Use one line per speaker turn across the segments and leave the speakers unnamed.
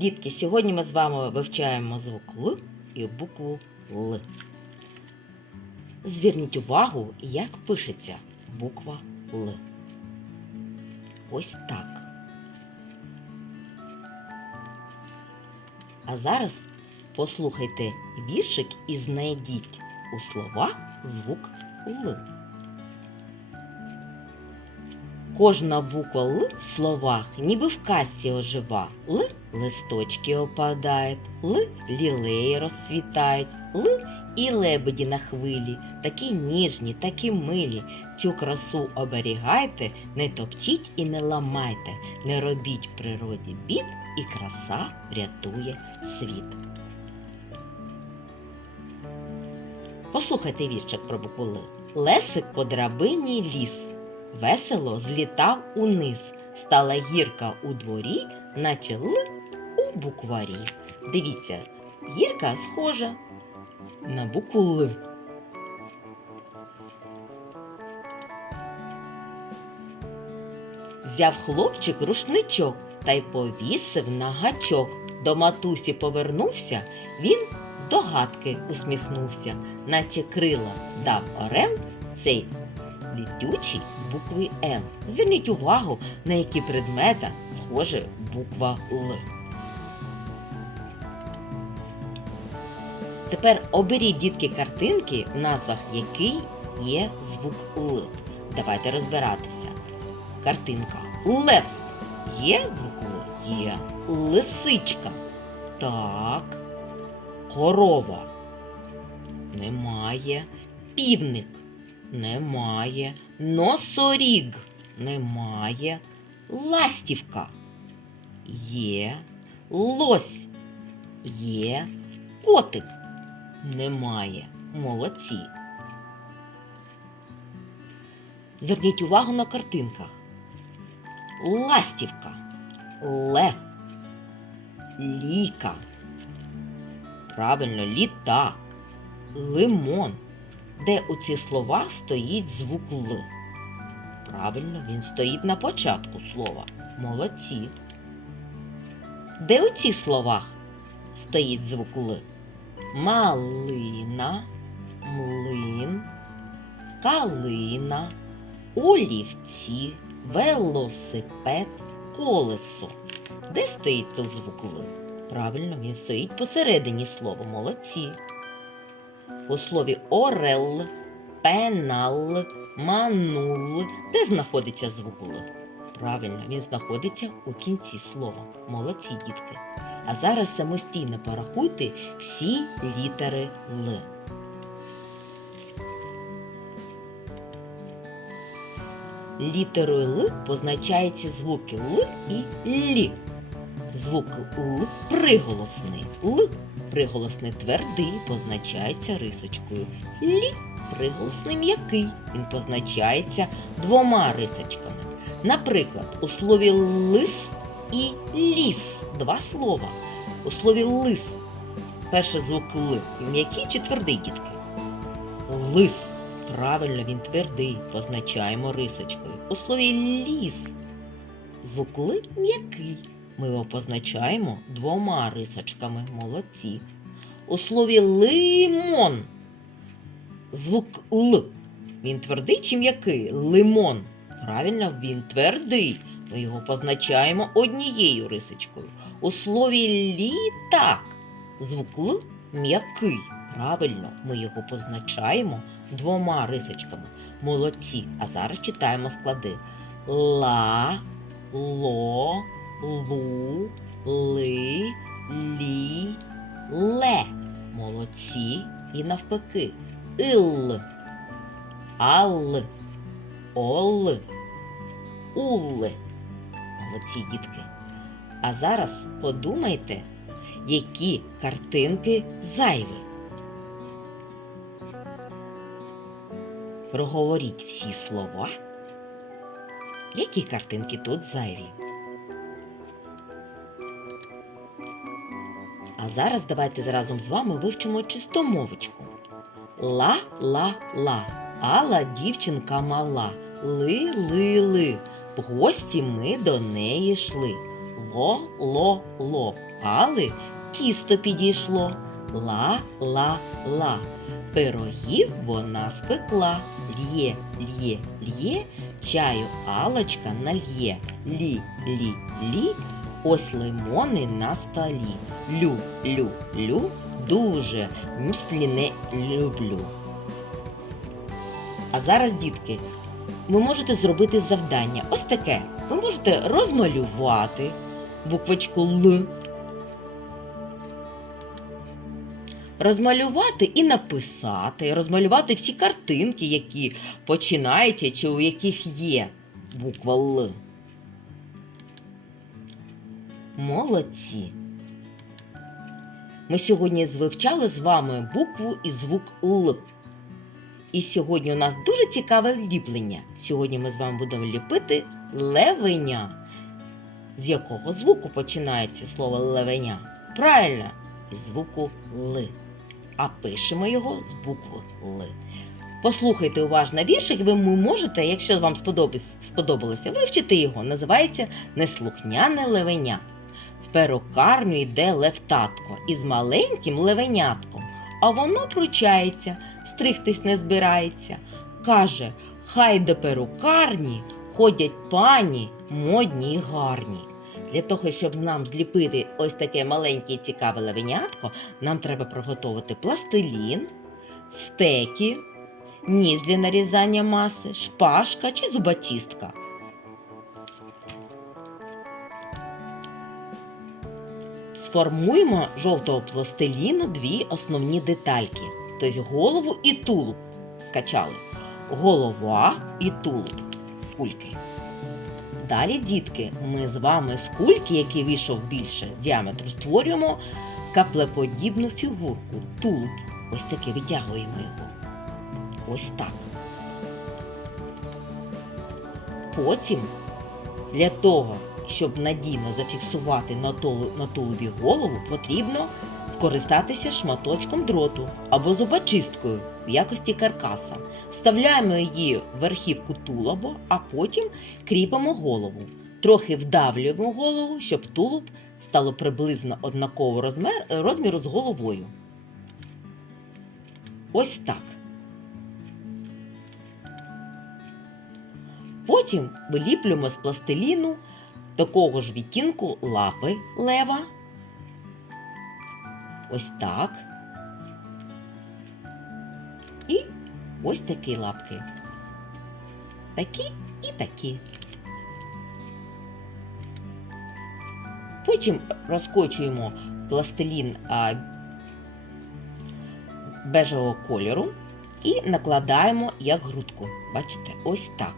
Дітки, сьогодні ми з вами вивчаємо звук Л і букву Л. Зверніть увагу, як пишеться буква Л. Ось так. А зараз послухайте віршик і знайдіть у словах звук Л. Кожна буква Л в словах, ніби в казці ожива. Л листочки опадають, Л лілеї розцвітають, Л і лебеді на хвилі, такі ніжні, такі милі. Цю красу оберігайте, не топчіть і не ламайте, не робіть природі бід, і краса врятує світ. Послухайте вірчик про букву Л. Лесик по драбині ліс. Весело злітав униз. Стала гірка у дворі, наче Л у букварі. Дивіться, гірка схожа на букву Л. Взяв хлопчик рушничок та й повісив на гачок. До матусі повернувся, він з догадки усміхнувся, наче крила дав орел цей літючий букви Л. Зверніть увагу, на які предмети схоже буква Л. Тепер оберіть дітки картинки, в назвах який є звук Л. Давайте розбиратися. Картинка Лев. Є звук Л? Є. Лисичка. Так. Корова. Немає. Півник. Немає. Носоріг. Немає. Ластівка. Є. Лось. Є. Котик. Немає. Молодці. Зверніть увагу на картинках. Ластівка. Лев. Ліка. Правильно, літак. Лимон. Де у цих словах стоїть звук Л? Правильно, він стоїть на початку слова. Молодці. Де у цих словах стоїть звук Л? Малина, млин, калина, олівці, велосипед, колесо. Де стоїть тут звук Л? Правильно, він стоїть посередині слова. Молодці. У слові орел, пенал, манул. Де знаходиться звук Л? Правильно, він знаходиться у кінці слова. Молодці дітки. А зараз самостійно порахуйте всі літери Л. Літерою Л позначаються звуки Л і Лі. Звук Л приголосний. Л приголосний твердий позначається рисочкою. Лі приголосний м'який. Він позначається двома рисочками. Наприклад, у слові лис і ліс два слова. У слові лис перший звук Л. М'який чи твердий, дітки? Лис. Правильно, він твердий. Позначаємо рисочкою. У слові ліс звук Л м'який. Ми його позначаємо двома рисочками. Молодці. У слові лимон звук Л. Він твердий чи м'який? Лимон. Правильно, він твердий. Ми його позначаємо однією рисочкою. У слові літак звук Л м'який. Правильно, ми його позначаємо двома рисочками. Молодці. А зараз читаємо склади. Ла, ло, лу, ли, лі, ле. Молодці. І навпаки. Ил, ал, ол, улли. Молодці дітки. А зараз подумайте, які картинки зайві. Проговоріть всі слова. Які картинки тут зайві? А зараз давайте разом з вами вивчимо чистомовочку. Ла-ла-ла, Алла дівчинка мала, ли-ли-ли. В гості ми до неї йшли. Ло-ло-ло. Впали, тісто підійшло. Ла-ла-ла. Пирогів вона спекла. Лє, лє, лє, чаю алочка нальє. Лі, лі, лі, ось лимони на столі. Лю, лю, лю, дуже мюслі не люблю. А зараз, дітки, ви можете зробити завдання. Ось таке. Ви можете розмалювати буквочку Л. Розмалювати і написати, розмалювати всі картинки, які починаються чи у яких є буква Л. Молодці. Ми сьогодні вивчали з вами букву і звук Л. І сьогодні у нас дуже цікаве ліплення. Сьогодні ми з вами будемо ліпити левеня. З якого звуку починається слово левеня? Правильно, із звуку Л. А пишемо його з букви Л. Послухайте уважно віршик, ви можете, якщо вам сподобалося, вивчити його. Називається Неслухняне левеня. В перукарню йде лев-татко із маленьким левенятком, а воно пручається, стригтись не збирається. Каже, хай до перукарні ходять пані модні й гарні. Для того, щоб нам зліпити ось таке маленьке і цікаве левенятко, нам треба приготувати пластилін, стеки, ніж для нарізання маси, шпажка чи зубочистка. Сформуємо жовтого пластиліну дві основні детальки, тобто голову і тулуб скачали. Голова і тулуб кульки. Далі, дітки, ми з вами з кульки, який вийшов більше діаметру, створюємо каплеподібну фігурку, тулуб. Ось таке витягуємо його. Ось так. Потім для того, щоб надійно зафіксувати на, тулубі голову, потрібно скористатися шматочком дроту або зубочисткою в якості каркаса. Вставляємо її в верхівку тулуба, а потім кріпимо голову. Трохи вдавлюємо голову, щоб тулуб стало приблизно однакового розмер, розміру з головою. Ось так. Потім виліплюємо з пластиліну такого ж відтінку лапи лева. Ось так. І ось такі лапки. Такі і такі. Потім розкочуємо пластилін бежевого кольору і накладаємо як грудку. Бачите, ось так.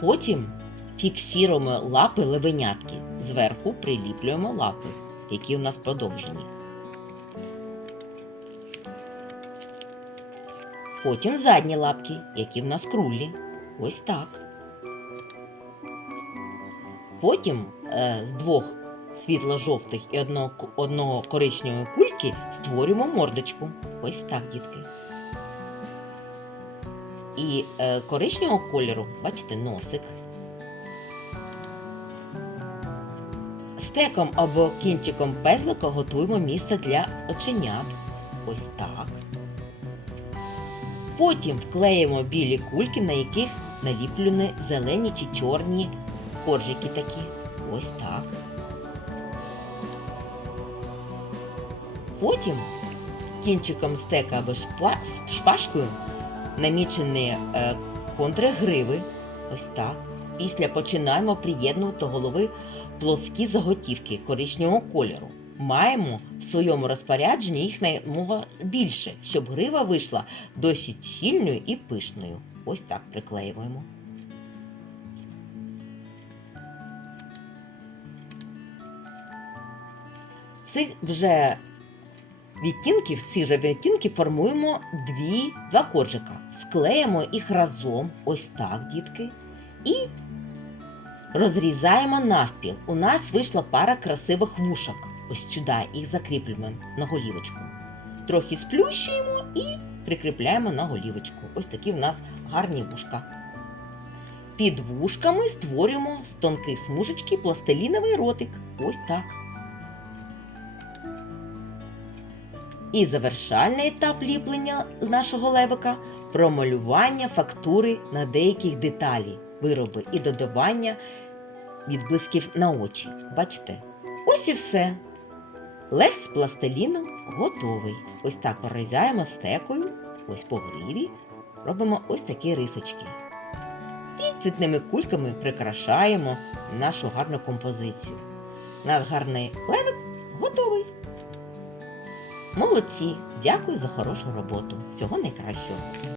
Потім фіксуємо лапи левенятки. Зверху приліплюємо лапи, які у нас продовжені. Потім задні лапки, які в нас круглі. Ось так. Потім е, з двох світло-жовтих і одного, одного коричневої кульки створюємо мордочку. Ось так, дітки. І е, коричневого кольору, бачите, носик. Стеком або кінчиком пезлика готуємо місце для оченят. Ось так. Потім вклеїмо білі кульки, на яких наліплені зелені чи чорні коржики такі. Ось так. Потім кінчиком стека або шпа- шпажкою намічені е, контри гриви. Ось так. Після починаємо приєднувати голови плоскі заготівки коричневого кольору. Маємо в своєму розпорядженні їх наймога більше, щоб грива вийшла досить щільною і пишною. Ось так приклеюємо. Цих вже відтінків, цих же відтінків формуємо дві, два коржика. Склеїмо їх разом, ось так, дітки, і розрізаємо навпіл. У нас вийшла пара красивих вушок. Ось сюди їх закріплюємо на голівочку. Трохи сплющуємо і прикріпляємо на голівочку. Ось такі в нас гарні вушка. Під вушками створюємо з тонких смужечки пластиліновий ротик. Ось так. І завершальний етап ліплення нашого левика промалювання фактури на деяких деталі, вироби і додавання відблисків на очі. Бачите? Ось і все. Лев з пластиліном готовий. Ось так прорізаємо стекою, ось по гриві, робимо ось такі рисочки. І цвітними кульками прикрашаємо нашу гарну композицію. Наш гарний левик готовий. Молодці! Дякую за хорошу роботу. Всього найкращого.